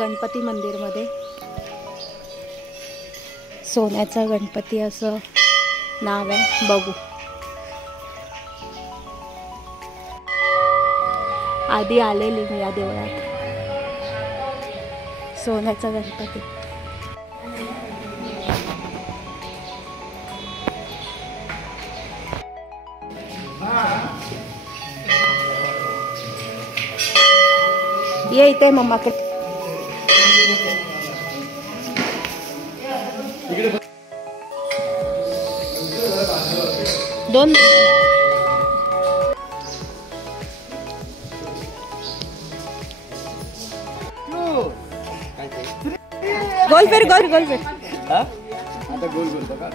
गणपती मंदिरमध्ये. सोन्याचा गणपती असं नाव आहे, बघू. आधी आलेली मी या देवळात. सोन्याचा गणपती. ये इथे मम्माकडे. दोन गोल फिर गोल गोल फिर. आता गोल गोल बघा.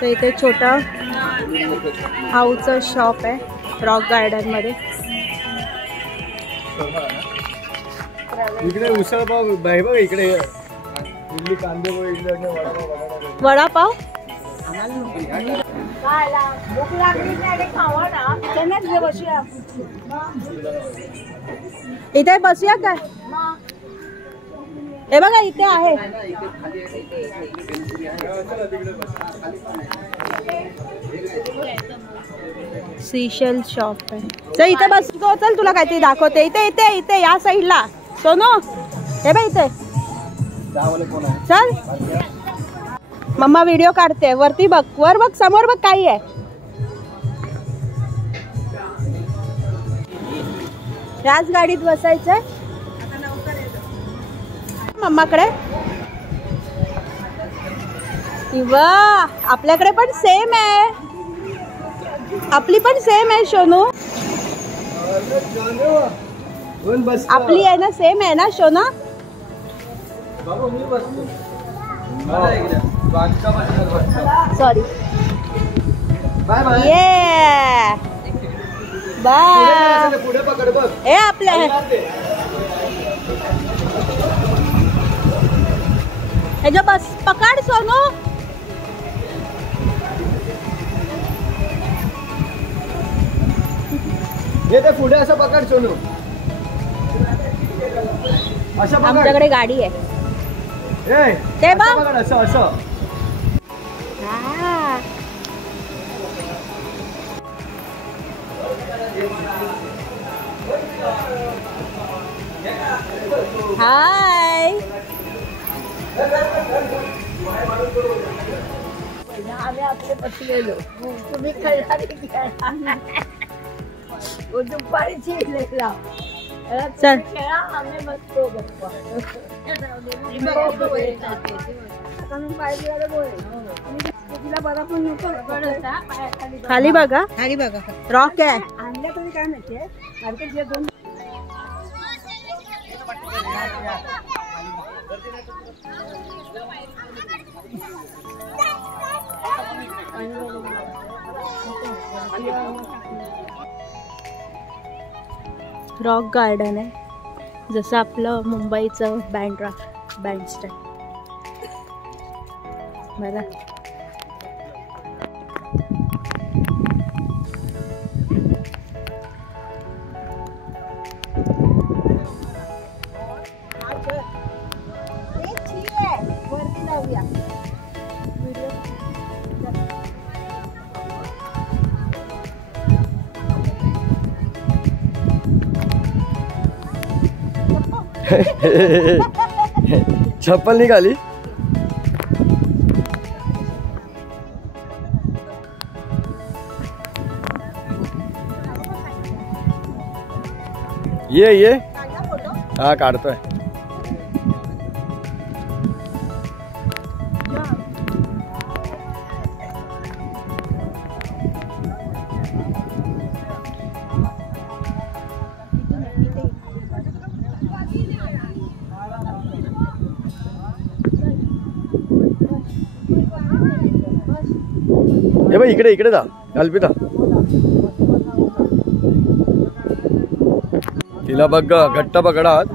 तर इथे छोटा हाऊचं शॉप आहे रॉक गार्डन मध्ये. इकडे उसळ पाव बाई बघ. इकडे इडली कांदे पोहे, इकडे वडापाव. इथे बसूया काय? हे बघा इथे आहे. सीशेल शॉप आहे. चल इथे बस. चल तुला काहीतरी दाखवते. इथे इथे इथे या साईडला सोनू. हे बघ इथे. चल मम्मा व्हिडिओ काढते. वरती बघ, वर बघ, समोर बघ काही आहे. याच गाडीत बसायचंय मम्माकडे. वा आपल्याकडे पण सेम आहे. आपली पण सेम आहे सोनू. आपली आहे ना, सेम आहे ना सोना. सॉरी. ये बाय. पुढे पकड बघ. हे आपल्या ह्याच्या बस पकड सोनू. हे ते पुढे असं पकड सोनू. असं पकड. आमच्याकडे गाडी आहे. ते बघ असं असं. हाय. आम्ही आपले बसलेलो. तुम्ही खेळा दुपारीची चल. खेळा, आम्ही बसतो गप्पा. खाली बघा. खाली बघा. रॉक आहे. आणल्या तुम्ही काय माहितीये मार्केट दोन. रॉक गार्डन आहे जसं आपलं मुंबईचं बँड स्टँड. बघा वरती जाऊया. चप्पल निघाली. ये हा काढतोय. हे बाई इकडे इकडे जा अल्पिता. तिला बघ घट्ट पकडात.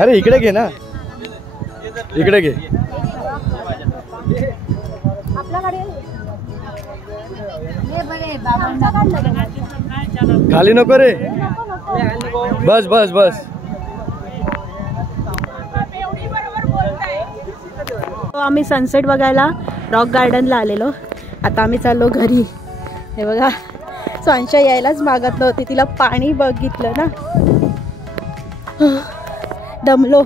अरे इकडे घे ना, इकडे घे. खाली नको रे. बस बस बस. आम्ही सनसेट बघायला रॉक गार्डनला आलेलो. आता आम्ही चाललो घरी. हे बघा, स्वांशा यायलाच मागत नव्हती, तिला पाणी बघितलं ना दमलो.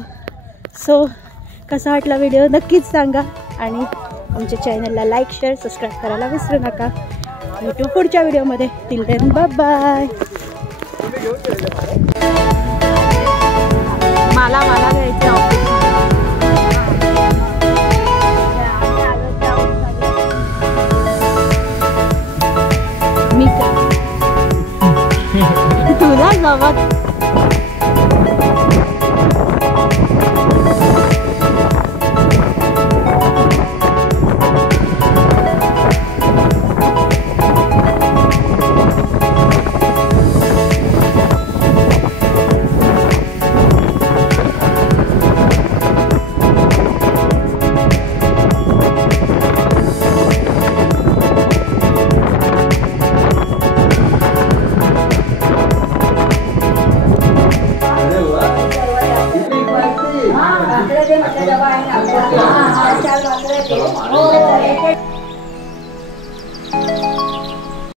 सो कसा वाटला व्हिडिओ नक्कीच सांगा आणि आमच्या चॅनलला लाईक शेअर सबस्क्राईब करायला विसरू नका. भेटू पुढच्या व्हिडिओमध्ये. Till then bye bye. मला घ्यायचं ऑफिस. मी तुला जमत. हा,